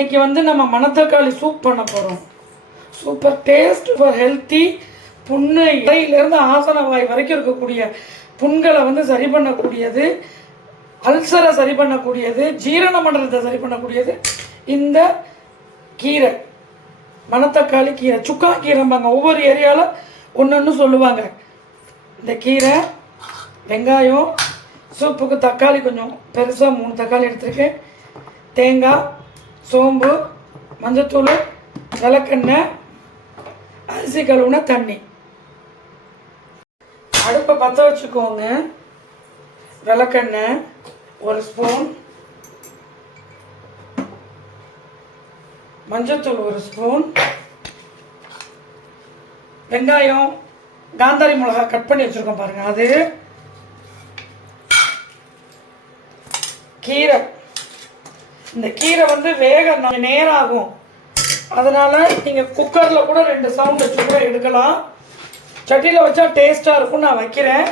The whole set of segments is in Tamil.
இன்னைக்கு வந்து நம்ம மணத்தக்காளி சூப் பண்ண போகிறோம். Super taste for healthy. புண்ணு இடையிலேருந்து ஆசன வாய் வரைக்கும் இருக்கக்கூடிய புண்களை வந்து சரி பண்ணக்கூடியது, அல்சரை சரி பண்ணக்கூடியது, ஜீரண மண்டலத்தை சரி பண்ணக்கூடியது இந்த கீரை. மணத்தக்காளி கீரை, சுக்கா கீரைம்பாங்க, ஒவ்வொரு ஏரியாவில் ஒன்று ஒன்று சொல்லுவாங்க. இந்த கீரை, வெங்காயம், சூப்புக்கு தக்காளி கொஞ்சம் பெருசாக 3 தக்காளி எடுத்துருக்கேன், தேங்காய், சோம்பு, மஞ்சத்தூள், விளக்கெண்ணெய், அரிசி கழுவுன தண்ணி. அடுப்பை பற்ற வச்சுக்கோங்க. விளக்கெண்ணெய் 1 ஸ்பூன், மஞ்சத்தூள் 1 ஸ்பூன், வெங்காயம், காந்தாரி மிளகா கட் பண்ணி வச்சுருக்கோம் பாருங்கள் அது, கீரை. இந்த கீரை வந்து வேக நேரம் ஆகும், அதனால் நீங்கள் குக்கரில் கூட 2 சவுண்ட் வச்சு கூட எடுக்கலாம். சட்டியில் வச்சா டேஸ்ட்டாக இருக்கும். நான் வைக்கிறேன்.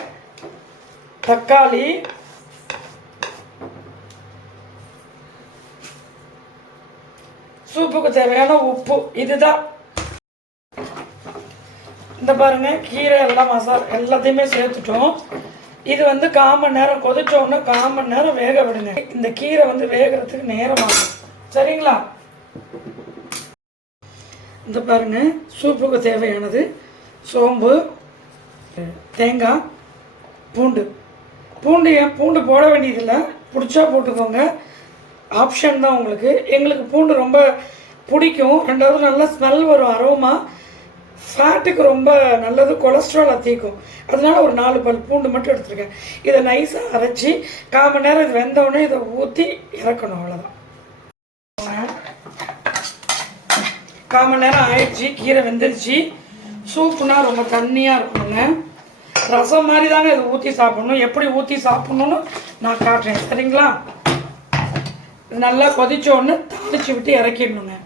தக்காளி, சூப்புக்கு தேவையான உப்பு, இதுதான். இந்த பாருங்கள், கீரை எல்லாம் மசாலா எல்லாத்தையுமே சேர்த்துட்டோம். இது வந்து 1/4 மணி நேரம் கொதிச்சோன்னா 1/4 மணி நேரம் வேக விடுங்க. இந்த கீரை வந்து வேகிறதுக்கு நேரம் ஆகும், சரிங்களா? இந்த பாருங்கள், சூப்புக்கு தேவையானது சோம்பு, தேங்காய், பூண்டு. பூண்டு போட வேண்டியதில்லை, பிடிச்சா போட்டுக்கோங்க, ஆப்ஷன் தான் உங்களுக்கு. எங்களுக்கு பூண்டு ரொம்ப பிடிக்கும். 2வது நல்லா ஸ்மெல் வரும், அரோமா. ஃபேட்டுக்கு ரொம்ப நல்லது, கொலஸ்ட்ரால் அதிகம். அதனால ஒரு 4 பல் பூண்டு மட்டும் எடுத்துருக்கேன். இதை நைஸாக அரைச்சி 1/4 மணி நேரம் இது வெந்தவுடனே இதை ஊற்றி இறக்கணும், அவ்வளோதான். 1/4 மணி நேரம் ஆயிடுச்சு, கீரை வெந்துருச்சு. சூப்புனா ரொம்ப தண்ணியாக இருக்கணுங்க, ரசம் மாதிரி தாங்க இதை ஊற்றி சாப்பிட்ணும். எப்படி ஊற்றி சாப்பிட்ணுன்னு நான் காட்டுறேன், சரிங்களா? இது நல்லா கொதிச்சோன்னு தாளித்து விட்டு இறக்கிடணுங்க.